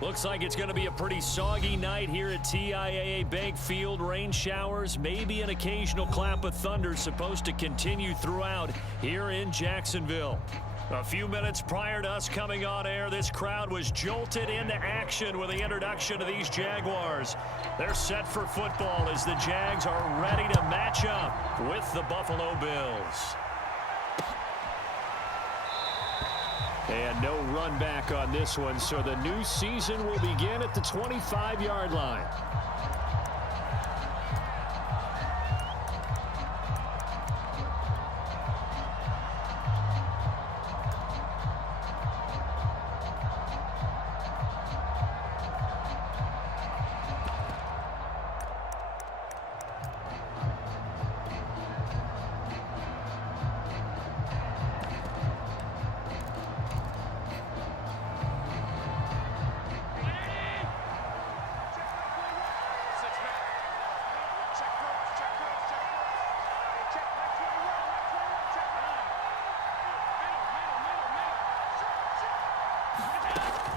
Looks like it's going to be a pretty soggy night here at TIAA Bank Field. Rain showers, maybe an occasional clap of thunder supposed to continue throughout here in Jacksonville. A few minutes prior to us coming on air, this crowd was jolted into action with the introduction of these Jaguars. They're set for football as the Jags are ready to match up with the Buffalo Bills. And no run back on this one, so the new season will begin at the 25-yard line.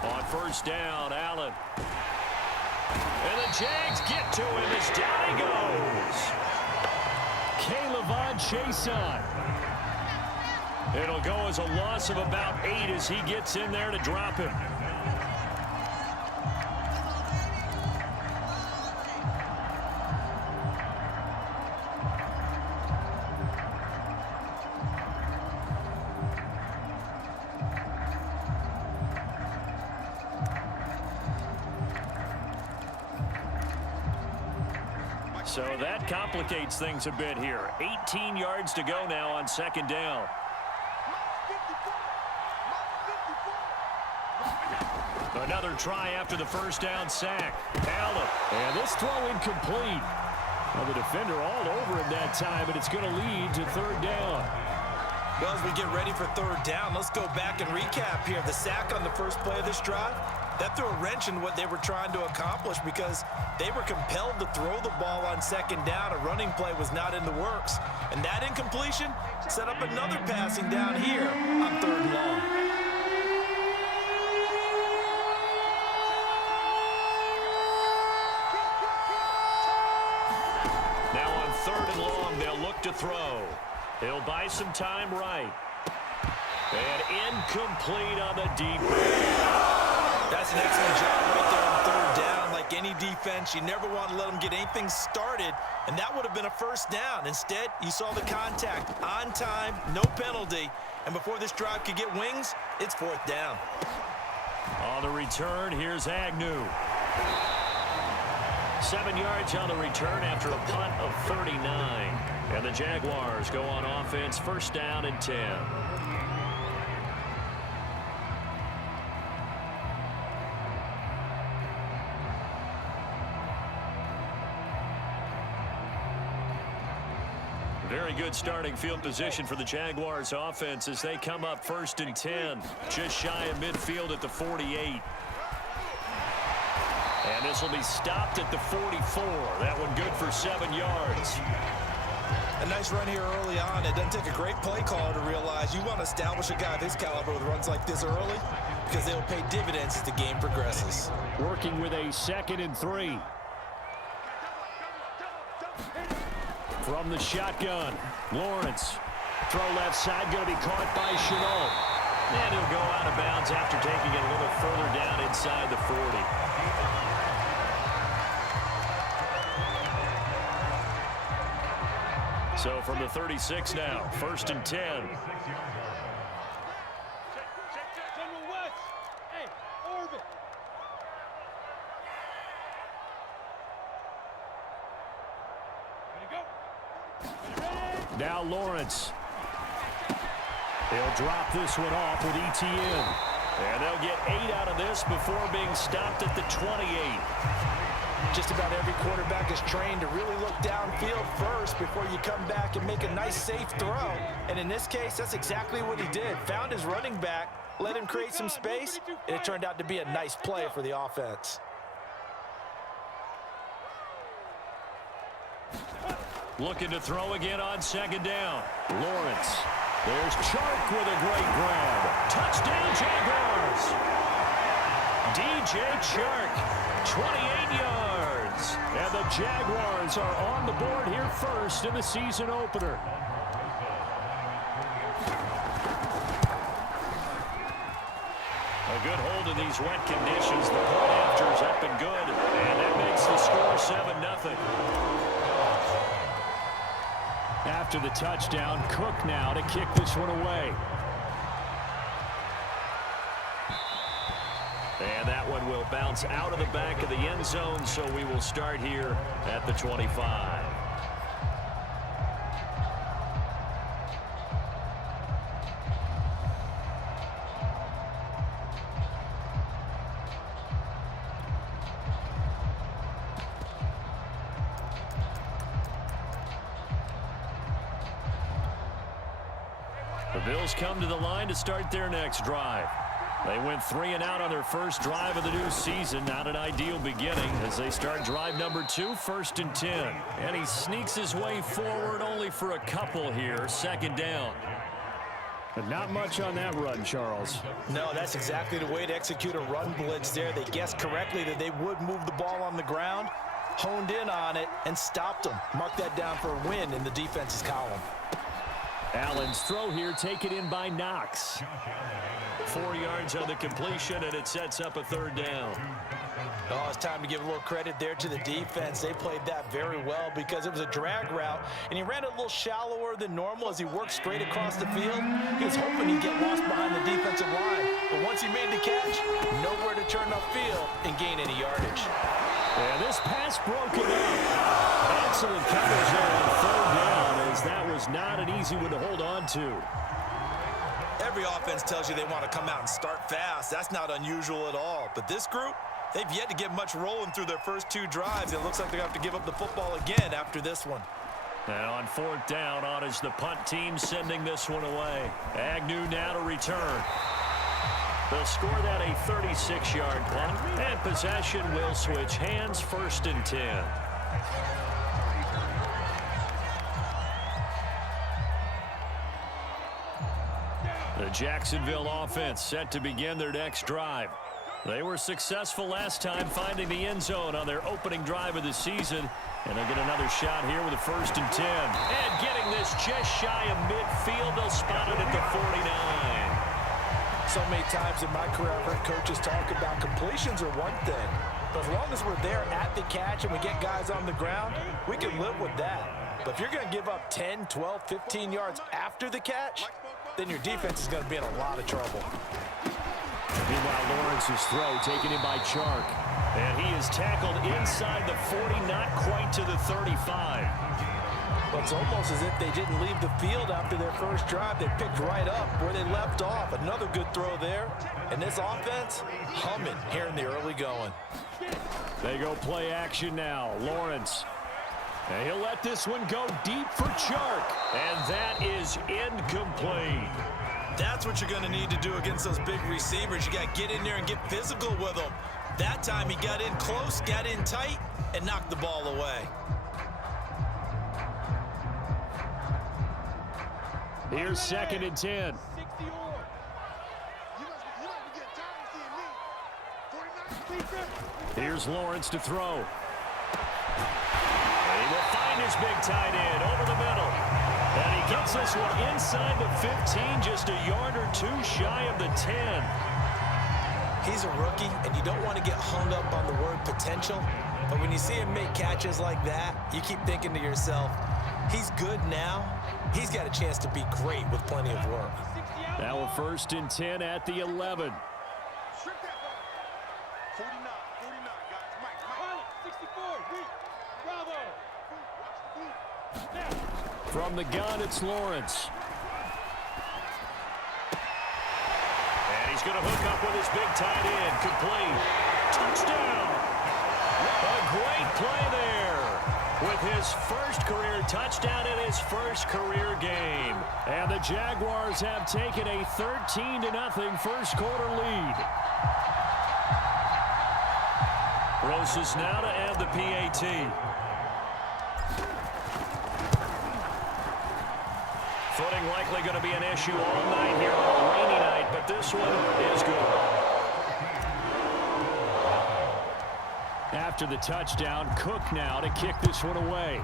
On first down, Allen. And the Jags get to him as down he goes. Caleb Chason. It'll go as a loss of about 8 as he gets in there to drop him. So that complicates things a bit here. 18 yards to go now on second down. Another try after the first down sack. Allen. And this throw incomplete. Well, the defender all over him that time, but it's going to lead to third down. Well, as we get ready for third down, let's go back and recap here. The sack on the first play of this drive, that threw a wrench in what they were trying to accomplish because they were compelled to throw the ball on second down. A running play was not in the works. And that incompletion set up another passing down here on third and long. Now on third and long, they'll look to throw. He'll buy some time right. And incomplete on the deep end. That's an excellent job right there on third down. Like any defense, you never want to let them get anything started, and that would have been a first down. Instead, you saw the contact on time, no penalty, and before this drive could get wings, it's fourth down. On the return, here's Agnew. 7 yards on the return after a punt of 39. And the Jaguars go on offense, first down and 10. Very good starting field position for the Jaguars offense as they come up first and 10, just shy of midfield at the 48. And this will be stopped at the 44. That one good for 7 yards. A nice run here early on. It doesn't take a great play caller to realize you want to establish a guy of his caliber with runs like this early because they will pay dividends as the game progresses. Working with a 2nd and 3. From the shotgun, Lawrence. Throw left side, going to be caught by Chenault. And he'll go out of bounds after taking it a little further down inside the 40. So from the 36 now, first and 10. Now Lawrence. They'll drop this one off with ETN. And they'll get 8 out of this before being stopped at the 28. Just about every quarterback is trained to really look downfield first before you come back and make a nice, safe throw. And in this case, that's exactly what he did. Found his running back, let him create some space, and it turned out to be a nice play for the offense. Looking to throw again on second down. Lawrence. There's Chark with a great grab. Touchdown, Jaguars. DJ Chark, 28 yards. And the Jaguars are on the board here first in the season opener. A good hold in these wet conditions. The point after's up and good. And that makes the score 7-0. After the touchdown, Cook now to kick this one away. And that one will bounce out of the back of the end zone, so we will start here at the 25. The Bills come to the line to start their next drive. They went 3 and out on their first drive of the new season. Not an ideal beginning as they start drive number 2, 1st and 10. And he sneaks his way forward only for a couple here. 2nd down. But not much on that run, Charles. No, that's exactly the way to execute a run blitz there. They guessed correctly that they would move the ball on the ground, honed in on it, and stopped them. Mark that down for a win in the defense's column. Allen's throw here taken in by Knox. 4 yards on the completion, and it sets up a 3rd down. Oh, it's time to give a little credit there to the defense. They played that very well because it was a drag route, and he ran a little shallower than normal as he worked straight across the field. He was hoping he'd get lost behind the defensive line, but once he made the catch, nowhere to turn upfield and gain any yardage. And this pass broken up. Excellent coverage there on 3rd down, as that was not an easy one to hold on to. Every offense tells you they want to come out and start fast. That's not unusual at all. But this group, they've yet to get much rolling through their first 2 drives. It looks like they're going to have to give up the football again after this one. And on 4th down, on is the punt team sending this one away. Agnew now to return. They'll score that a 36-yard punt, and possession will switch hands, 1st and 10. The Jacksonville offense set to begin their next drive. They were successful last time finding the end zone on their opening drive of the season, and they'll get another shot here with a 1st and 10. And getting this just shy of midfield, they'll spot it at the 49. So many times in my career, I've heard coaches talk about completions are one thing. But as long as we're there at the catch and we get guys on the ground, we can live with that. But if you're going to give up 10, 12, 15 yards after the catch, then your defense is going to be in a lot of trouble. Meanwhile, Lawrence's throw taken in by Chark. And he is tackled inside the 40, not quite to the 35. But it's almost as if they didn't leave the field after their first drive. They picked right up where they left off. Another good throw there. And this offense, humming here in the early going. They go play action now. Lawrence. And he'll let this one go deep for Chark. And that is incomplete. That's what you're going to need to do against those big receivers. You got to get in there and get physical with them. That time he got in close, got in tight, and knocked the ball away. Here's 2nd and 10. Here's Lawrence to throw. And he will find his big tight end over the middle. And he gets this one inside the 15, just a yard or 2 shy of the 10. He's a rookie, and you don't want to get hung up on the word potential. But when you see him make catches like that, you keep thinking to yourself, he's good now. He's got a chance to be great with plenty of work. Now a 1st and 10 at the 11. From the gun, it's Lawrence. And he's going to hook up with his big tight end. Complete. Touchdown. A great play there with his first career touchdown in his first career game. And the Jaguars have taken a 13-0 first quarter lead. Roses now to add the PAT. Footing likely going to be an issue all night here on a rainy night, but this one is good. After the touchdown, Cook now to kick this one away.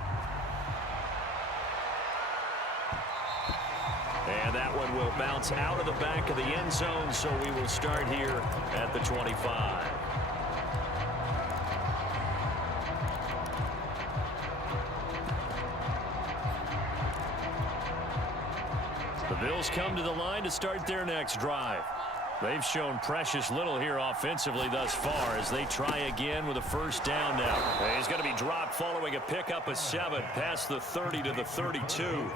And that one will bounce out of the back of the end zone, so we will start here at the 25. The Bills come to the line to start their next drive. They've shown precious little here offensively thus far as they try again with a first down now. He's going to be dropped following a pickup of 7 past the 30 to the 32.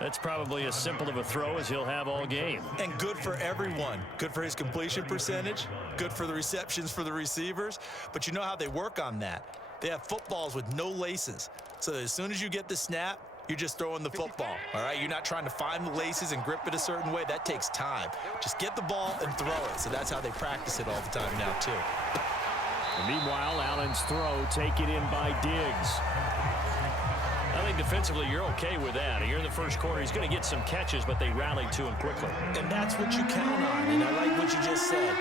That's probably as simple of a throw as he'll have all game. And good for everyone. Good for his completion percentage. Good for the receptions for the receivers. But you know how they work on that. They have footballs with no laces. So as soon as you get the snap, you're just throwing the football, all right? You're not trying to find the laces and grip it a certain way. That takes time. Just get the ball and throw it. So that's how they practice it all the time now, too. And meanwhile, Allen's throw taken in by Diggs. I think defensively you're okay with that. Here in the first quarter, he's going to get some catches, but they rallied to him quickly. And that's what you count on. And I like what you just said.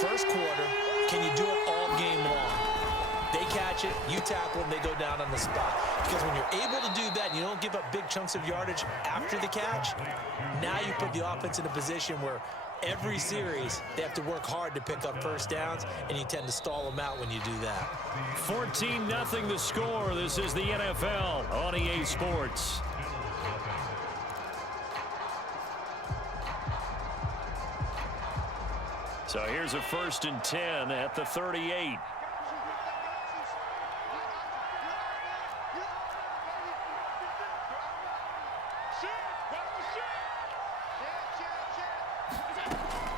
First quarter, can you do it all game long? They catch it, you tackle them, they go down on the spot. Because when you're able to do that, and you don't give up big chunks of yardage after the catch, now you put the offense in a position where every series they have to work hard to pick up first downs, and you tend to stall them out when you do that. 14-0 the score. This is the NFL on EA Sports. So here's a 1st and 10 at the 38.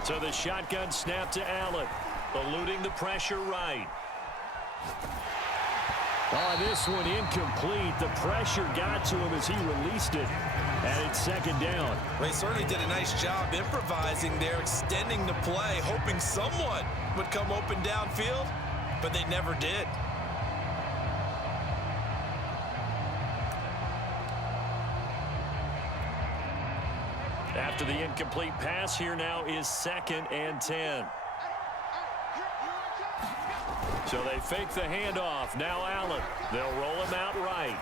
So the shotgun snap to Allen, eluding the pressure right. Oh, this one incomplete. The pressure got to him as he released it, and it's 2nd down. Well, he certainly did a nice job improvising there, extending the play, hoping someone would come open downfield, but they never did. After the incomplete pass, here now is 2nd and 10. So they fake the handoff. Now Allen. They'll roll him out right.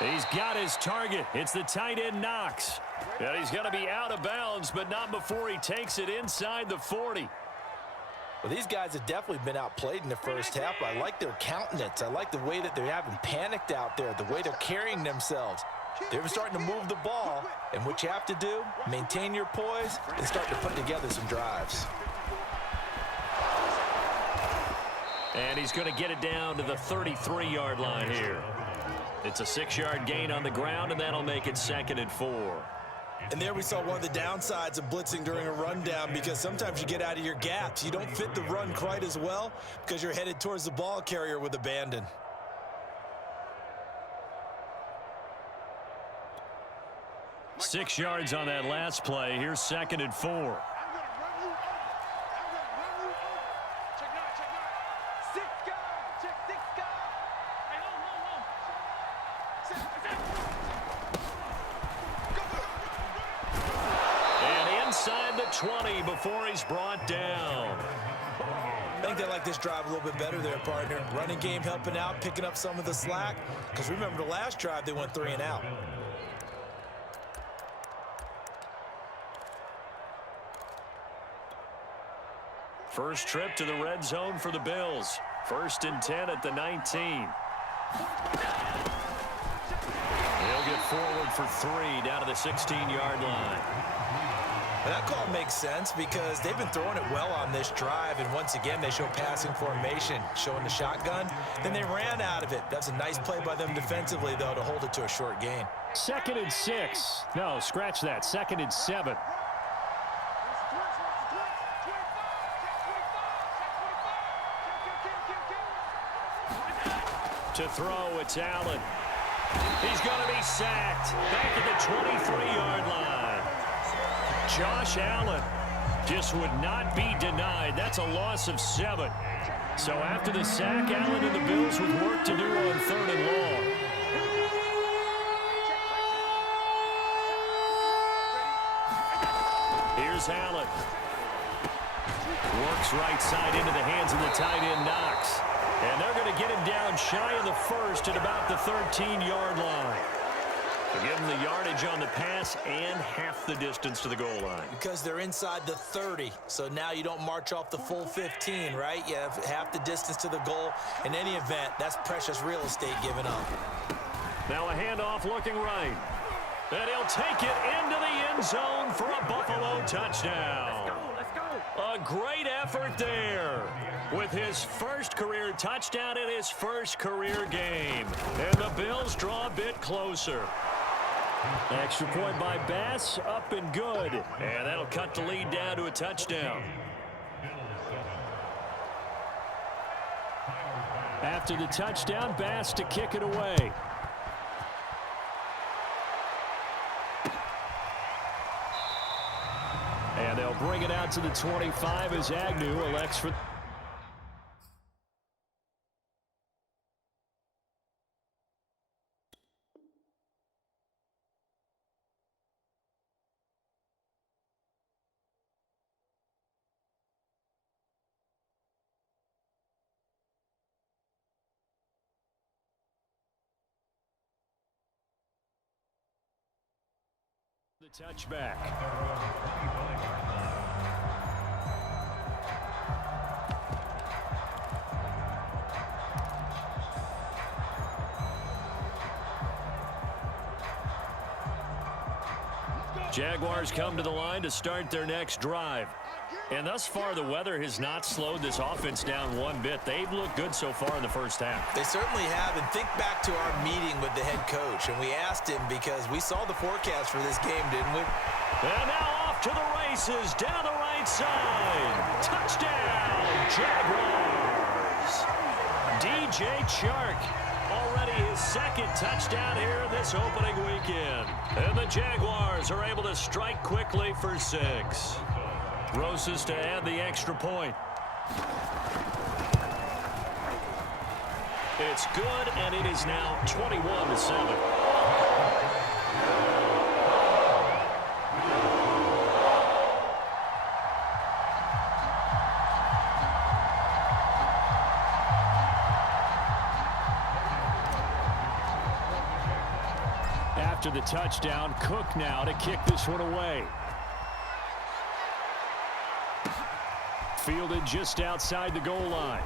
He's got his target. It's the tight end Knox. And he's going to be out of bounds, but not before he takes it inside the 40. Well, these guys have definitely been outplayed in the first half. I like their countenance. I like the way that they haven't panicked out there, the way they're carrying themselves. They're starting to move the ball, and what you have to do, maintain your poise and start to put together some drives. And he's going to get it down to the 33-yard line here. It's a 6-yard gain on the ground, and that'll make it 2nd and 4. And there we saw one of the downsides of blitzing during a rundown, because sometimes you get out of your gaps. You don't fit the run quite as well because you're headed towards the ball carrier with abandon. Six yards on that last play. Here's 2nd and 4. And inside the 20 before he's brought down. I think they like this drive a little bit better there, partner. Running game helping out, picking up some of the slack. Because remember the last drive, they went 3 and out. First trip to the red zone for the Bills. 1st and 10 at the 19. He'll get forward for 3 down to the 16-yard line. And that call makes sense because they've been throwing it well on this drive, and once again they show passing formation, showing the shotgun. Then they ran out of it. That's a nice play by them defensively, though, to hold it to a short gain. 2nd and 6. No, scratch that. 2nd and 7. To throw, it's Allen. He's going to be sacked back at the 23-yard line. Josh Allen just would not be denied. That's a loss of 7. So after the sack, Allen and the Bills with work to do on 3rd and long. Here's Allen. Works right side into the hands of the tight end, Knox. And they're going to get him down shy of the first at about the 13-yard line. To give him the yardage on the pass and half the distance to the goal line. Because they're inside the 30, so now you don't march off the full 15, right? You have half the distance to the goal. In any event, that's precious real estate given up. Now a handoff looking right. And he'll take it into the end zone for a Buffalo touchdown. Let's go. A great effort there with his first career touchdown in his first career game. And the Bills draw a bit closer. Extra point by Bass, up and good. And that'll cut the lead down to a touchdown. After the touchdown, Bass to kick it away. And they'll bring it out to the 25 as Agnew elects for... the touchback. Jaguars come to the line to start their next drive. And thus far, the weather has not slowed this offense down one bit. They've looked good so far in the first half. They certainly have. And think back to our meeting with the head coach. And we asked him because we saw the forecast for this game, didn't we? And now off to the races down the right side. Touchdown, Jaguars. DJ Chark. Already his second touchdown here this opening weekend. And the Jaguars are able to strike quickly for 6. Rosas to add the extra point. It's good, and it is now 21-7. After the touchdown, Cook now to kick this one away. Fielded just outside the goal line.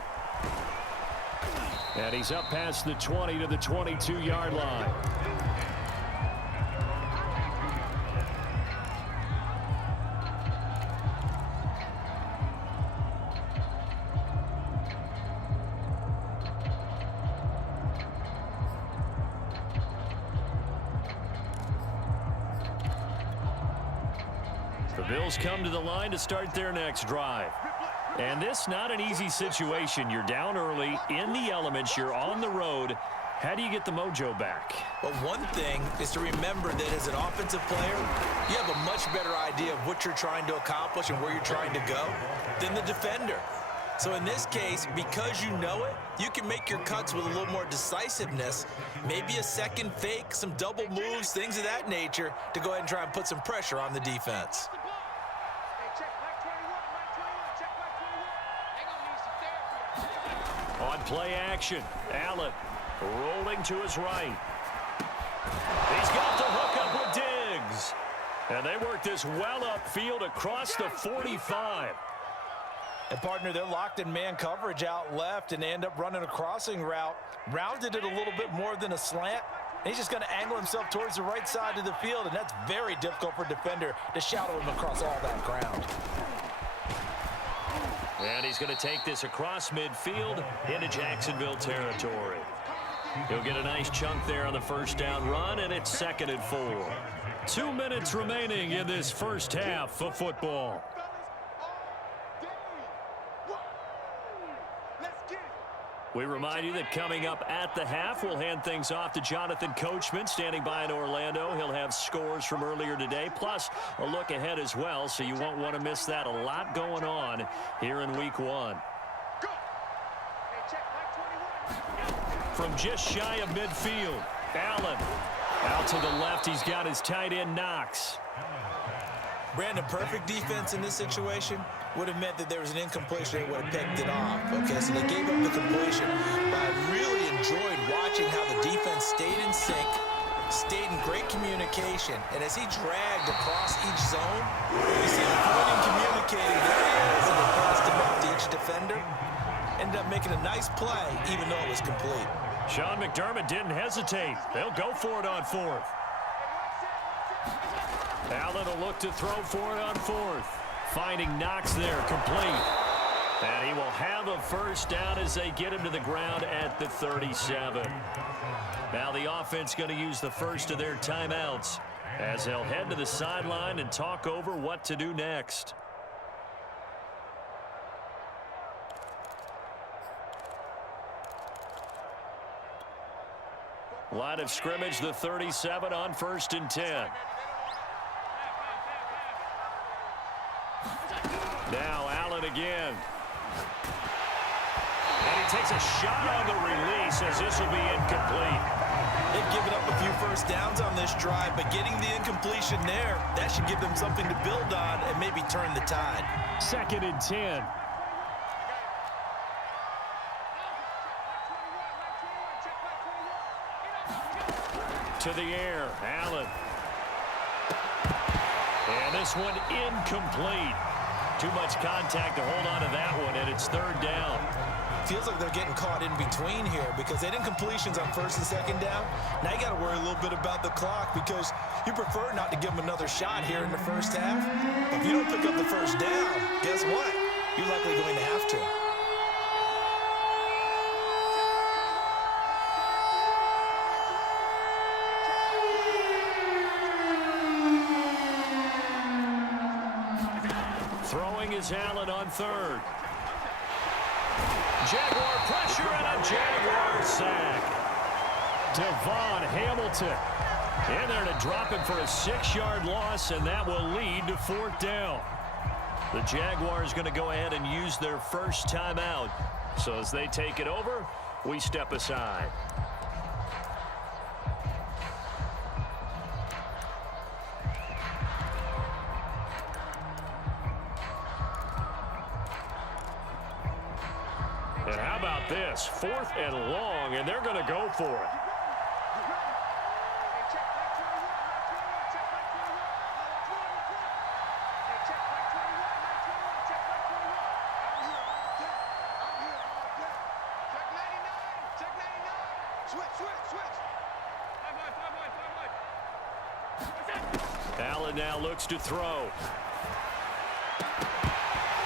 And he's up past the 20 to the 22-yard line. The Bills come to the line to start their next drive. And this not an easy situation. You're down early, in the elements, you're on the road. How do you get the mojo back? Well, one thing is to remember that as an offensive player, you have a much better idea of what you're trying to accomplish and where you're trying to go than the defender. So in this case, because you know it, you can make your cuts with a little more decisiveness, maybe a second fake, some double moves, things of that nature, to go ahead and try and put some pressure on the defense. On play action, Allen rolling to his right. He's got the hook up with Diggs. And they work this well upfield across the 45. And, partner, they're locked in man coverage out left, and they end up running a crossing route. Rounded it a little bit more than a slant. And he's just going to angle himself towards the right side of the field, and that's very difficult for a defender to shadow him across all that ground. And he's going to take this across midfield into Jacksonville territory. He'll get a nice chunk there on the first down run, and it's 2nd and 4. 2 minutes remaining in this first half of football. We remind you that coming up at the half, we'll hand things off to Jonathan Coachman, standing by in Orlando. He'll have scores from earlier today, plus a look ahead as well, so you won't want to miss that. A lot going on here in Week 1. From just shy of midfield, Allen. Out to the left, he's got his tight end, Knox. Brandon, perfect defense in this situation would have meant that there was an incompletion that would have picked it off. Okay, so they gave up the completion. But I really enjoyed watching how the defense stayed in sync, stayed in great communication, and as he dragged across each zone, you see him pointing, communicating, there he is, and they passed him up to each defender. Ended up making a nice play, even though it was complete. Sean McDermott didn't hesitate. They'll go for it on fourth. Allen will look to throw for it on fourth. Finding Knox there, complete. And he will have a first down as they get him to the ground at the 37. Now the offense going to use the first of their timeouts as they'll head to the sideline and talk over what to do next. Line of scrimmage, the 37 on 1st and 10. Now Allen again. And he takes a shot on the release as this will be incomplete. They've given up a few first downs on this drive, but getting the incompletion there, that should give them something to build on and maybe turn the tide. 2nd and 10. To the air, Allen. And this one incomplete. Too much contact to hold on to that one, and it's 3rd down. Feels like they're getting caught in between here because they had incompletions on 1st and 2nd down. Now you got to worry a little bit about the clock because you prefer not to give them another shot here in the first half. If you don't pick up the first down, guess what? You're likely going to have to. Is Allen on 3rd. Jaguar pressure and a Jaguar sack. Devon Hamilton in there to drop him for a 6-yard loss, and that will lead to 4th down. The Jaguars going to go ahead and use their first timeout. So as they take it over, we step aside. And how about this? 4th and long, and they're going to go for it. Allen now looks to throw.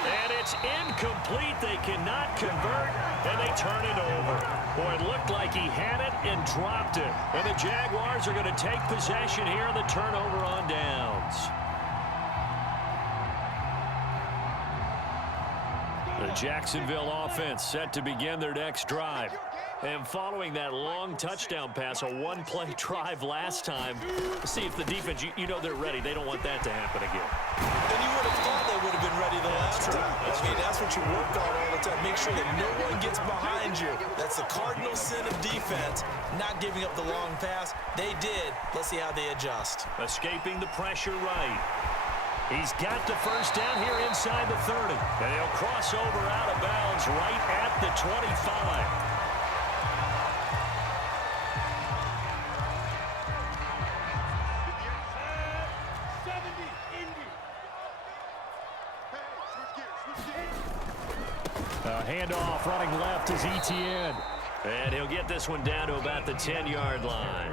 And it's incomplete. They cannot convert, and they turn it over. Boy, it looked like he had it and dropped it. And the Jaguars are going to take possession here on the turnover on downs. The Jacksonville offense set to begin their next drive. And following that long touchdown pass, a one-play drive last time, see if the defense, you know they're ready. They don't want that to happen again. And you would have thought they would have been ready the last time. That's what you work on all the time. Make sure that no one gets behind you. That's the cardinal sin of defense, not giving up the long pass. They did. Let's see how they adjust. Escaping the pressure right. He's got the first down here inside the 30. And he'll cross over out of bounds right at the 25. Handoff running left is Etienne. And he'll get this one down to about the 10-yard line.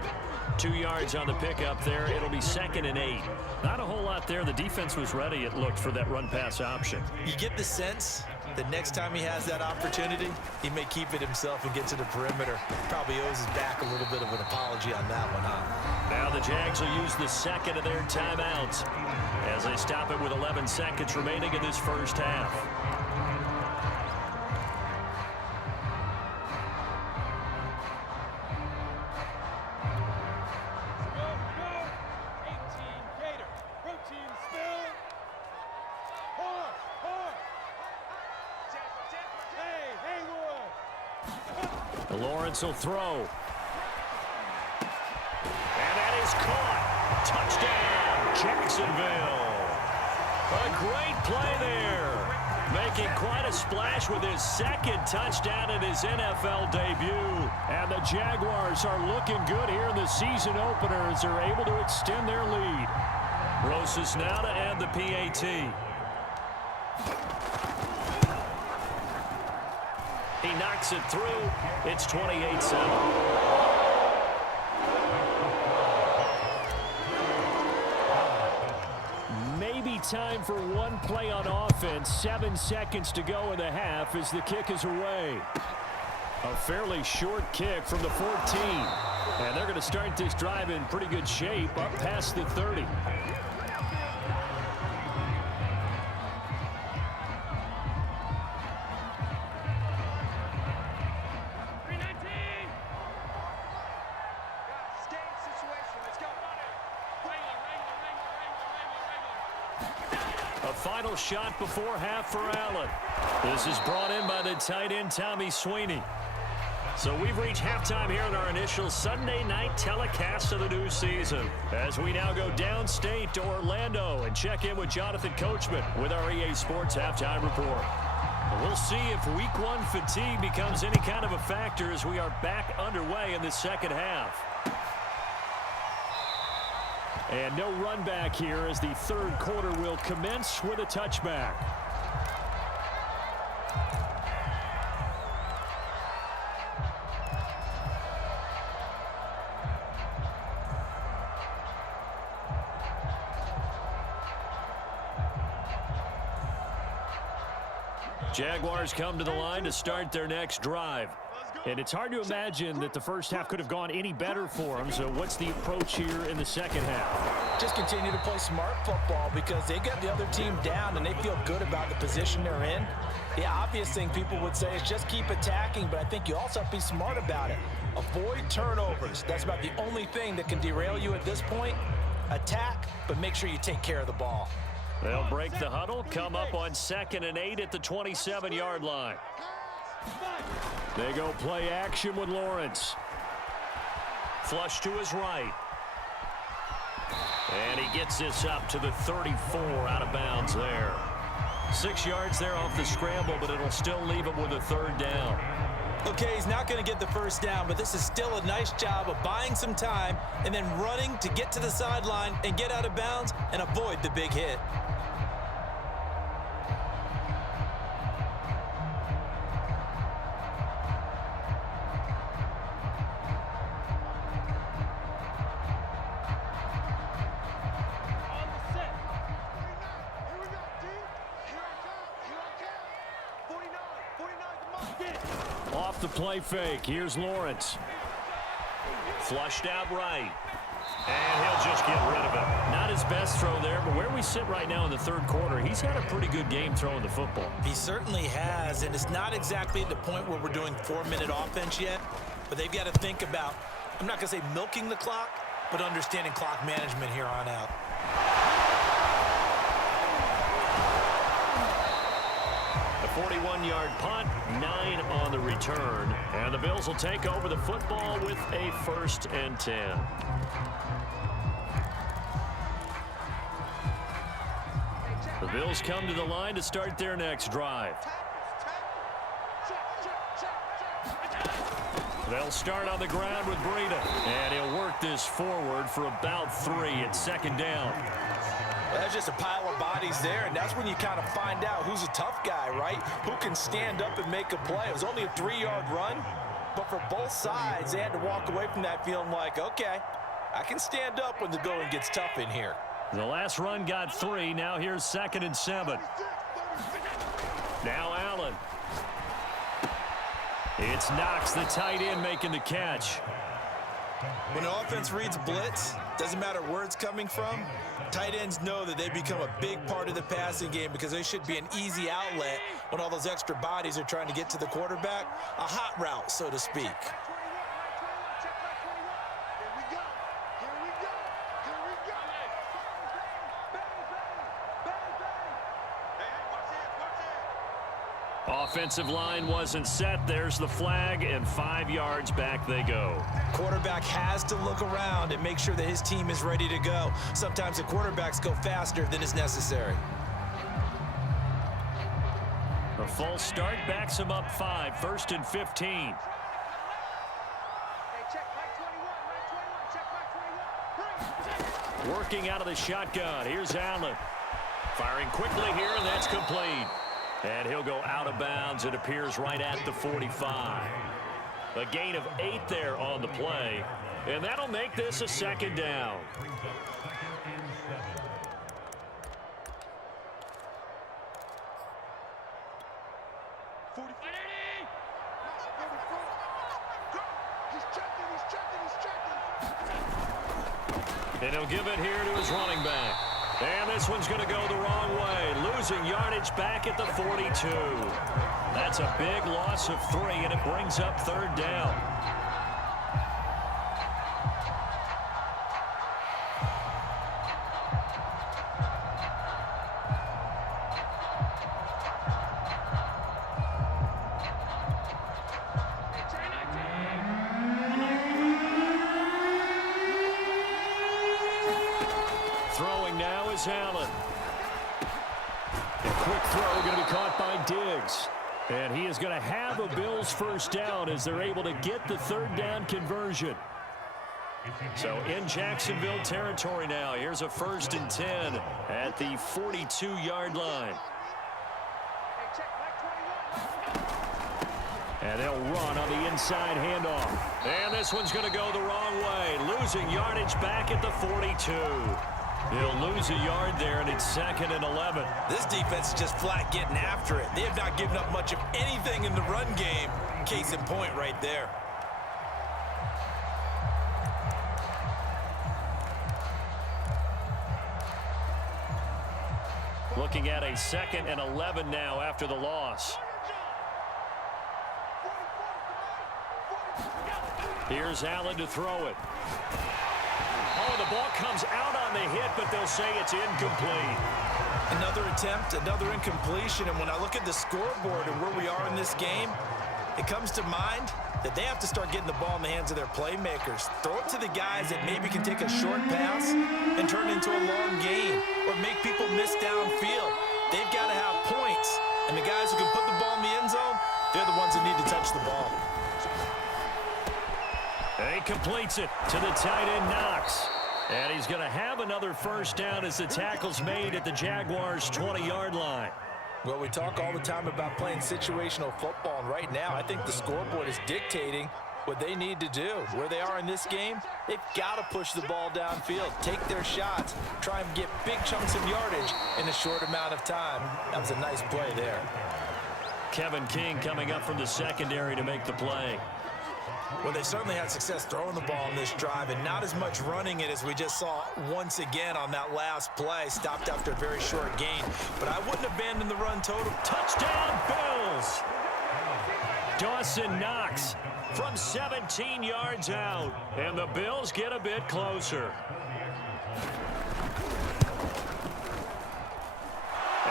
2 yards on the pickup there. It'll be 2nd and 8. Not a whole lot there. The defense was ready, it looked, for that run-pass option. You get the sense that next time he has that opportunity, he may keep it himself and get to the perimeter. Probably owes his back a little bit of an apology on that one, huh? Now the Jags will use the second of their timeouts as they stop it with 11 seconds remaining in this first half. Lawrence will throw. And that is caught. Touchdown, Jacksonville. A great play there. Making quite a splash with his second touchdown in his NFL debut. And the Jaguars are looking good here in the season opener as they're able to extend their lead. Rosas now to end the PAT. He knocks it through. It's 28-7. Time for one play on offense. 7 seconds to go in the half as the kick is away. A fairly short kick from the 14. And they're going to start this drive in pretty good shape up past the 30. Final shot before half for Allen. This is brought in by the tight end, Tommy Sweeney. So we've reached halftime here in our initial Sunday night telecast of the new season. As we now go downstate to Orlando and check in with Jonathan Coachman with our EA Sports Halftime Report. And we'll see if Week 1 fatigue becomes any kind of a factor as we are back underway in the second half. And no run back here as the third quarter will commence with a touchback. Jaguars come to the line to start their next drive. And it's hard to imagine that the first half could have gone any better for them. So what's the approach here in the second half? Just continue to play smart football because they got the other team down and they feel good about the position they're in. The obvious thing people would say is just keep attacking, but I think you also have to be smart about it. Avoid turnovers. That's about the only thing that can derail you at this point. Attack, but make sure you take care of the ball. They'll break the huddle, come up on 2nd and 8 at the 27-yard line. They go play action with Lawrence. Flush to his right. And he gets this up to the 34 out of bounds there. 6 yards there off the scramble, but it'll still leave him with a third down. Okay, he's not going to get the first down, but this is still a nice job of buying some time and then running to get to the sideline and get out of bounds and avoid the big hit. Off the play fake. Here's Lawrence. Flushed out right. And he'll just get rid of it. Not his best throw there, but where we sit right now in the third quarter, he's had a pretty good game throwing the football. He certainly has, and it's not exactly at the point where we're doing 4-minute offense yet, but they've got to think about, I'm not going to say milking the clock, but understanding clock management here on out. A 41-yard punt, 9 on the return. And the Bills will take over the football with a 1st and 10. The Bills come to the line to start their next drive. They'll start on the ground with Breida. And he'll work this forward for about 3 at 2nd down. Well, that's just a pile of bodies there, and that's when you kind of find out who's a tough guy, right? Who can stand up and make a play. It was only a 3-yard run, but for both sides, they had to walk away from that feeling like, okay, I can stand up when the going gets tough in here. The last run got 3. Now here's 2nd and 7. Now Allen. It's Knox, the tight end, making the catch. When the offense reads blitz, doesn't matter where it's coming from, tight ends know that they become a big part of the passing game because they should be an easy outlet when all those extra bodies are trying to get to the quarterback. A hot route, so to speak. Offensive line wasn't set. There's the flag, and 5 yards back they go. Quarterback has to look around and make sure that his team is ready to go. Sometimes the quarterbacks go faster than is necessary. A false start backs him up 5, 1st and 15. Working out of the shotgun. Here's Allen. Firing quickly here, and that's complete. And he'll go out of bounds. It appears right at the 45. A gain of 8 there on the play. And that'll make this a 2nd down. And he'll give it here to his running back. And this one's going to go the wrong way. Losing yardage back at the 42. That's a big loss of 3, and it brings up 3rd down. Throwing now is Allen. A quick throw going to be caught by Diggs. And he is going to have a Bills 1st down as they're able to get the 3rd down conversion. So in Jacksonville territory now. Here's a 1st and 10 at the 42-yard line. And they'll run on the inside handoff. And this one's going to go the wrong way. Losing yardage back at the 42. He'll lose a yard there, and it's 2nd and 11. This defense is just flat getting after it. They have not given up much of anything in the run game. Case in point right there. Looking at a 2nd and 11 now after the loss. Here's Allen to throw it. Oh, the ball comes out on the hit, but they'll say it's incomplete. Another attempt, another incompletion, and when I look at the scoreboard and where we are in this game, it comes to mind that they have to start getting the ball in the hands of their playmakers. Throw it to the guys that maybe can take a short pass and turn it into a long gain or make people miss downfield. They've got to have points, and the guys who can put the ball in the end zone, they're the ones that need to touch the ball. And he completes it to the tight end, Knox. And he's going to have another 1st down as the tackle's made at the Jaguars' 20-yard line. Well, we talk all the time about playing situational football, and right now I think the scoreboard is dictating what they need to do. Where they are in this game, they've got to push the ball downfield, take their shots, try and get big chunks of yardage in a short amount of time. That was a nice play there. Kevin King coming up from the secondary to make the play. Well, they certainly had success throwing the ball in this drive and not as much running it as we just saw once again on that last play. Stopped after a very short gain, but I wouldn't abandon the run total. Touchdown, Bills! Dawson Knox from 17 yards out, and the Bills get a bit closer.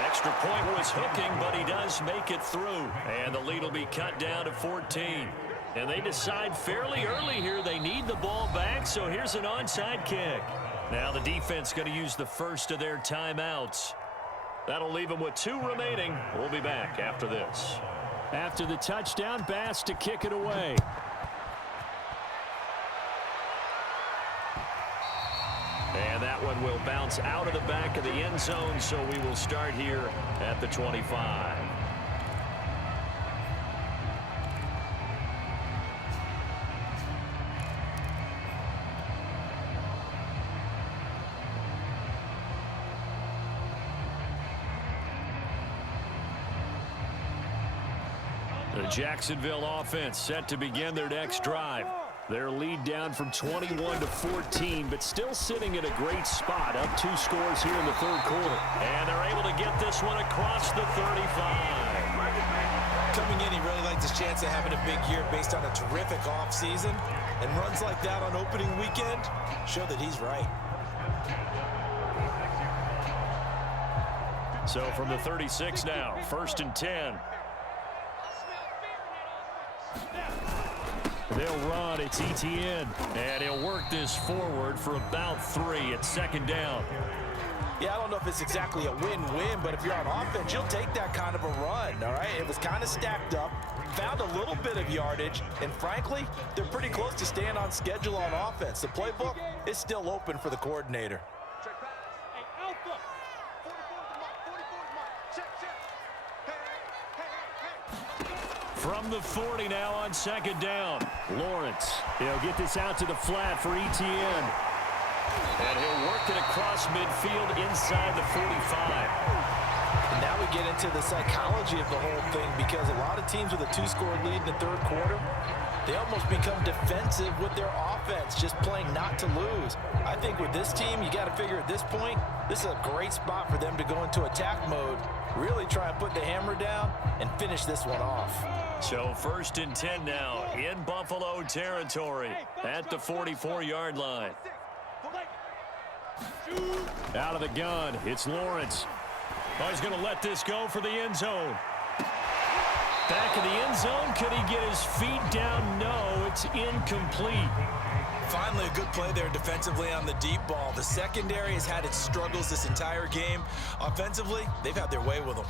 Extra point was hooking, but he does make it through, and the lead will be cut down to 14. And they decide fairly early here they need the ball back, so here's an onside kick. Now the defense going to use the first of their timeouts. That'll leave them with 2 remaining. We'll be back after this. After the touchdown, Bass to kick it away. And that one will bounce out of the back of the end zone, so we will start here at the 25. The Jacksonville offense set to begin their next drive. Their lead down from 21 to 14, but still sitting at a great spot, up 2 scores here in the 3rd quarter. And they're able to get this one across the 35. Coming in, he really liked his chance of having a big year based on a terrific offseason. And runs like that on opening weekend show that he's right. So from the 36 now, 1st and 10. They'll run. It's Etienne. And he'll work this forward for about 3 at 2nd down. Yeah, I don't know if it's exactly a win-win, but if you're on offense, you'll take that kind of a run, all right? It was kind of stacked up, found a little bit of yardage, and frankly, they're pretty close to staying on schedule on offense. The playbook is still open for the coordinator. From the 40 now on second down. Lawrence, he'll get this out to the flat for Etienne. And he'll work it across midfield inside the 45. And now we get into the psychology of the whole thing, because a lot of teams with a two-score lead in the third quarter, they almost become defensive with their offense, just playing not to lose. I think with this team, you got to figure at this point, this is a great spot for them to go into attack mode, really try and put the hammer down and finish this one off. So 1st and 10 now in Buffalo territory at the 44-yard line. Out of the gun, it's Lawrence. Oh, he's going to let this go for the end zone. Back in the end zone, could he get his feet down? No, it's incomplete. Finally, a good play there defensively on the deep ball. The secondary has had its struggles this entire game. Offensively, they've had their way with them.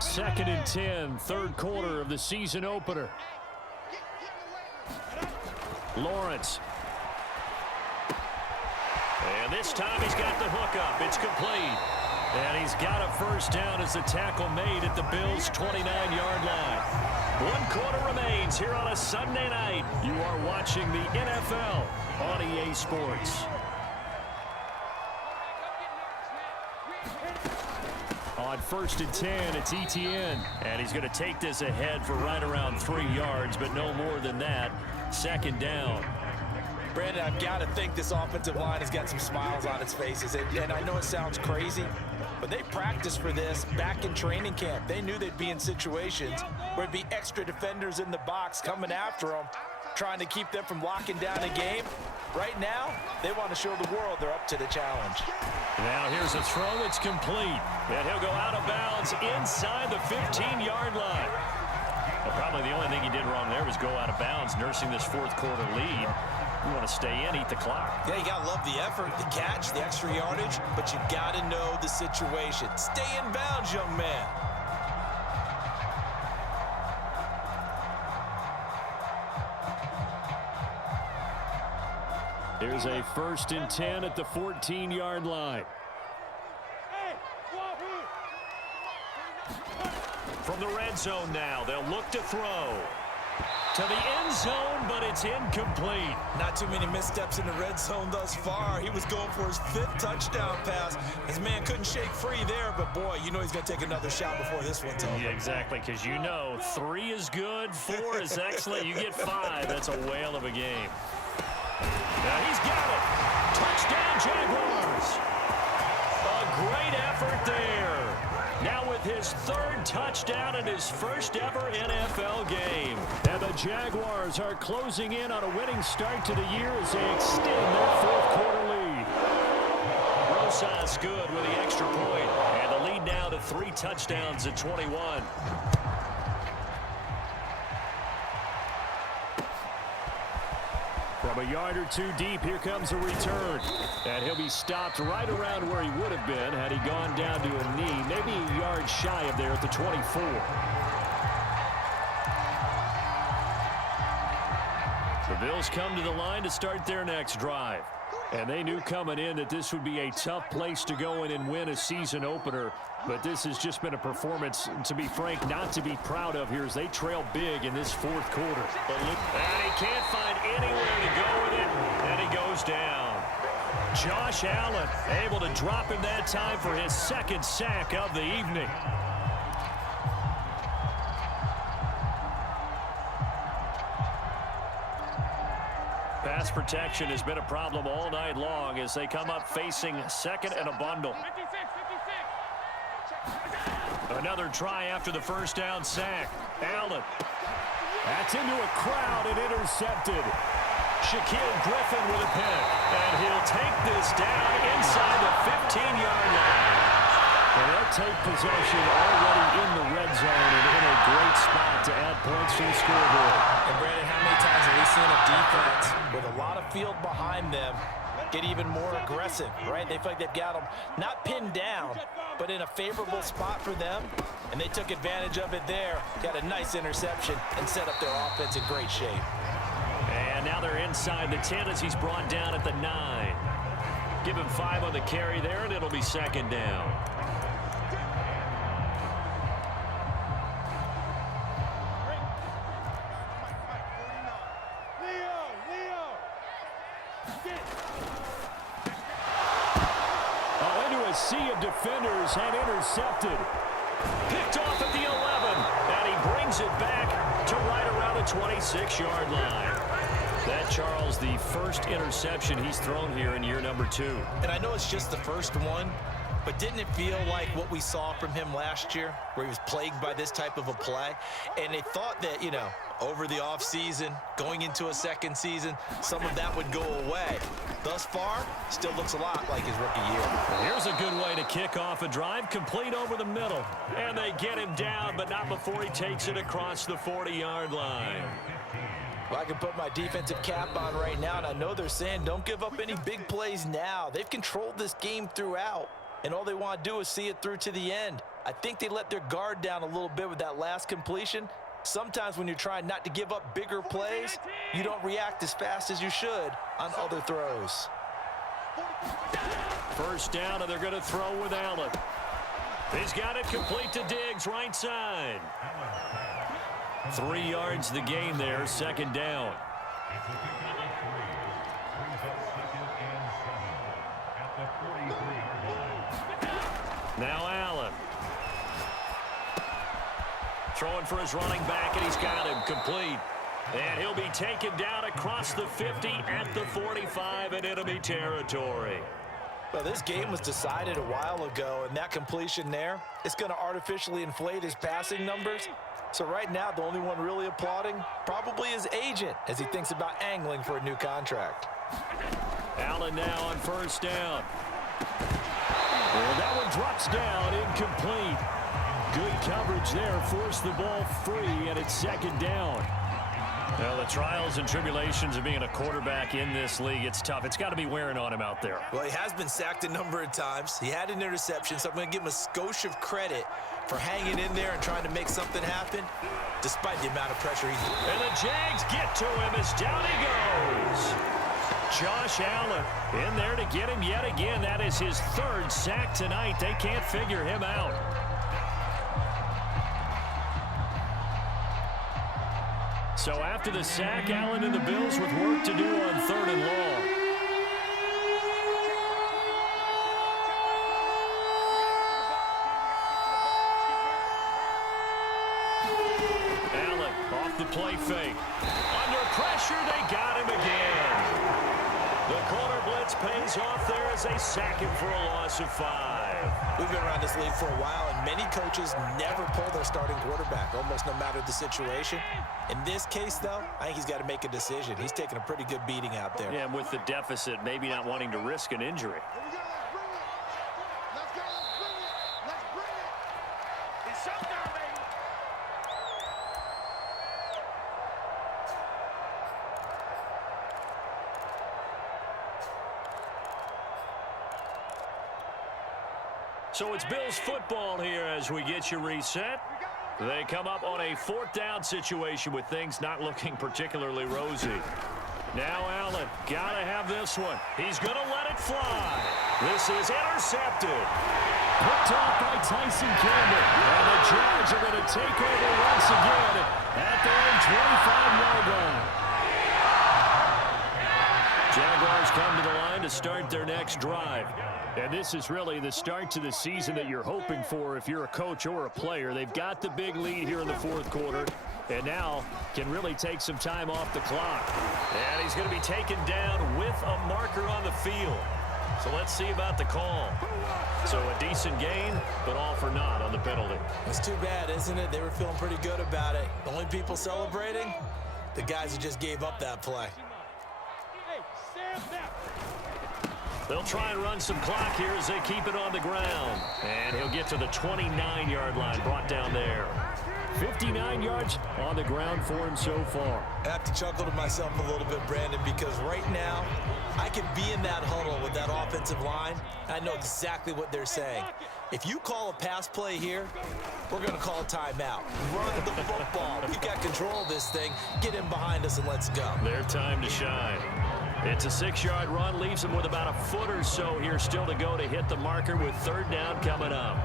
2nd and 10, third quarter of the season opener. Lawrence. And this time he's got the hook up. It's complete. And he's got a first down as the tackle made at the Bills' 29-yard line. 1 quarter remains here on a Sunday night. You are watching the NFL on EA Sports. On 1st and 10, it's Etienne. And he's going to take this ahead for right around 3 yards, but no more than that. 2nd down. Brandon, I've got to think this offensive line has got some smiles on its faces. And I know it sounds crazy, but they practiced for this back in training camp. They knew they'd be in situations where it'd be extra defenders in the box coming after them, trying to keep them from locking down a game. Right now, they want to show the world they're up to the challenge. Now here's a throw. It's complete. And he'll go out of bounds inside the 15-yard line. Well, probably the only thing he did wrong there was go out of bounds, nursing this fourth quarter lead. You want to stay in, eat the clock. Yeah, you got to love the effort, the catch, the extra yardage, but you got to know the situation. Stay in bounds, young man. Here's a 1st and 10 at the 14-yard line. From the red zone now, they'll look to throw. To the end zone, but it's incomplete. Not too many missteps in the red zone thus far. He was going for his 5th touchdown pass. His man couldn't shake free there, but boy, you know he's going to take another shot before this one's over. Yeah, exactly, because you know 3 is good, 4 is excellent. You get 5, that's a whale of a game. Now he's got it. Touchdown, Jaguars. A great effort there. Now with his 3rd touchdown in his first ever NFL game. And the Jaguars are closing in on a winning start to the year as they extend their 4th quarter lead. Rosas good with the extra point. And the lead now to 3 touchdowns at 21. From a yard or 2 deep, here comes a return. And he'll be stopped right around where he would have been had he gone down to a knee, maybe a yard shy of there at the 24. The Bills come to the line to start their next drive. And they knew coming in that this would be a tough place to go in and win a season opener. But this has just been a performance, to be frank, not to be proud of here as they trail big in this 4th quarter. And he can't find anywhere to go with it, and he goes down. Josh Allen able to drop him that time for his 2nd sack of the evening. Pass protection has been a problem all night long as they come up facing 2nd and a bundle. Another try after the first down sack. Allen. That's into a crowd and intercepted. Shaquille Griffin with a pick. And he'll take this down inside the 15-yard line. And they'll take possession already in the red zone and in a great spot to add points to the scoreboard. And Brandon, how many times have we seen a defense with a lot of field behind them get even more aggressive, right? They feel like they've got them not pinned down, but in a favorable spot for them, and they took advantage of it there. Got a nice interception and set up their offense in great shape. And now they're inside the 10 as he's brought down at the 9. Give him 5 on the carry there, and it'll be second down. Sea of defenders had intercepted. Picked off at the 11, and he brings it back to right around the 26-yard line. That, Charles, the first interception he's thrown here in year number 2. And I know it's just the first one, but didn't it feel like what we saw from him last year, where he was plagued by this type of a play? And they thought that, you know, over the offseason, going into a second season, some of that would go away. Thus far, still looks a lot like his rookie year. Here's a good way to kick off a drive, complete over the middle. And they get him down, but not before he takes it across the 40-yard line. Well, I can put my defensive cap on right now, and I know they're saying don't give up any big plays now. They've controlled this game throughout, and all they want to do is see it through to the end. I think they let their guard down a little bit with that last completion. Sometimes when you're trying not to give up bigger plays, you don't react as fast as you should on other throws. First down, and they're going to throw with Allen. He's got it complete to Diggs, right side. 3 yards the gain there, second down. Now Allen. Throwing for his running back, and he's got him complete. And he'll be taken down across the 50 at the 45 in enemy territory. Well, this game was decided a while ago, and that completion there, it's going to artificially inflate his passing numbers. So right now, the only one really applauding probably his agent as he thinks about angling for a new contract. Allen now on first down. And that one drops down, incomplete. Good coverage there, forced the ball free, and it's second down. Well, the trials and tribulations of being a quarterback in this league, it's tough. It's got to be wearing on him out there. Well, he has been sacked a number of times. He had an interception, so I'm going to give him a skosh of credit for hanging in there and trying to make something happen, despite the amount of pressure he's doing. And the Jags get to him as down he goes. Josh Allen in there to get him yet again. That is his third sack tonight. They can't figure him out. So after the sack, Allen and the Bills with work to do on 3rd and long. Allen off the play fake. Under pressure, they got him again. The corner blitz pays off there as they sack him for a loss of 5. We've been around this league for a while, and many coaches never pull their starting quarterback, almost no matter the situation. In this case, though, I think he's got to make a decision. He's taking a pretty good beating out there. Yeah, and with the deficit, maybe not wanting to risk an injury. So it's Bills football here as we get you reset. They come up on a 4th down situation with things not looking particularly rosy. Now Allen, gotta have this one. He's gonna let it fly. This is intercepted. Picked off by Tyson Campbell. And the Jags are gonna take over once again at their own 25-yard line. Jaguars come to the line to start their next drive. And this is really the start to the season that you're hoping for if you're a coach or a player. They've got the big lead here in the 4th quarter, and now can really take some time off the clock. And he's going to be taken down with a marker on the field. So let's see about the call. So a decent gain, but all for naught on the penalty. It's too bad, isn't it? They were feeling pretty good about it. The only people celebrating, the guys who just gave up that play. They'll try and run some clock here as they keep it on the ground. And he'll get to the 29-yard line, brought down there. 59 yards on the ground for him so far. I have to chuckle to myself a little bit, Brandon, because right now I could be in that huddle with that offensive line. I know exactly what they're saying. If you call a pass play here, we're going to call a timeout. Run the football. We've got control of this thing. Get in behind us and let's go. Their time to shine. It's a 6-yard run, leaves them with about a foot or so here still to go to hit the marker with third down coming up.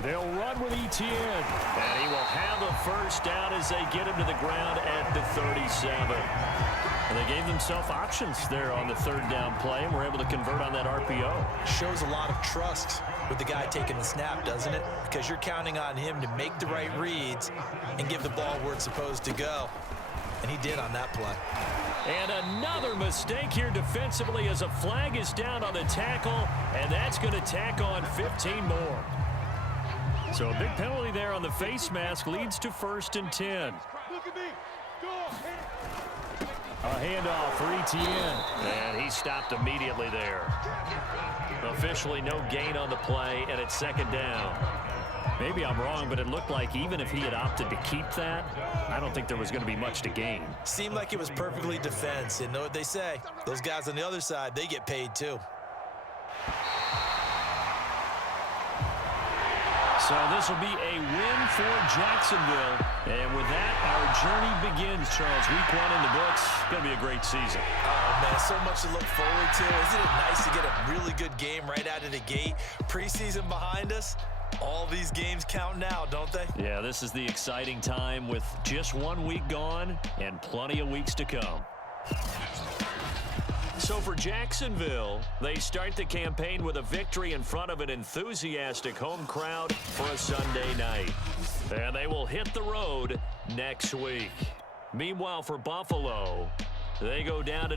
They'll run with Etienne, and he will have a first down as they get him to the ground at the 37. And they gave themselves options there on the third down play, and were able to convert on that RPO. Shows a lot of trust with the guy taking the snap, doesn't it? Because you're counting on him to make the right reads and give the ball where it's supposed to go. And he did on that play. And another mistake here defensively as a flag is down on the tackle, and that's going to tack on 15 more. So a big penalty there on the face mask leads to 1st and 10. A handoff for Etienne, and he stopped immediately there. Officially no gain on the play, and it's 2nd down. Maybe I'm wrong, but it looked like even if he had opted to keep that, I don't think there was going to be much to gain. Seemed like it was perfectly defense, and know what they say. Those guys on the other side, they get paid too. So this will be a win for Jacksonville. And with that, our journey begins, Charles. Week 1 in the books. Going to be a great season. Oh, man, so much to look forward to. Isn't it nice to get a really good game right out of the gate? Preseason behind us. All these games count now, don't they? Yeah, this is the exciting time with just 1 week gone and plenty of weeks to come. So for Jacksonville, they start the campaign with a victory in front of an enthusiastic home crowd for a Sunday night. And they will hit the road next week. Meanwhile, for Buffalo, they go down to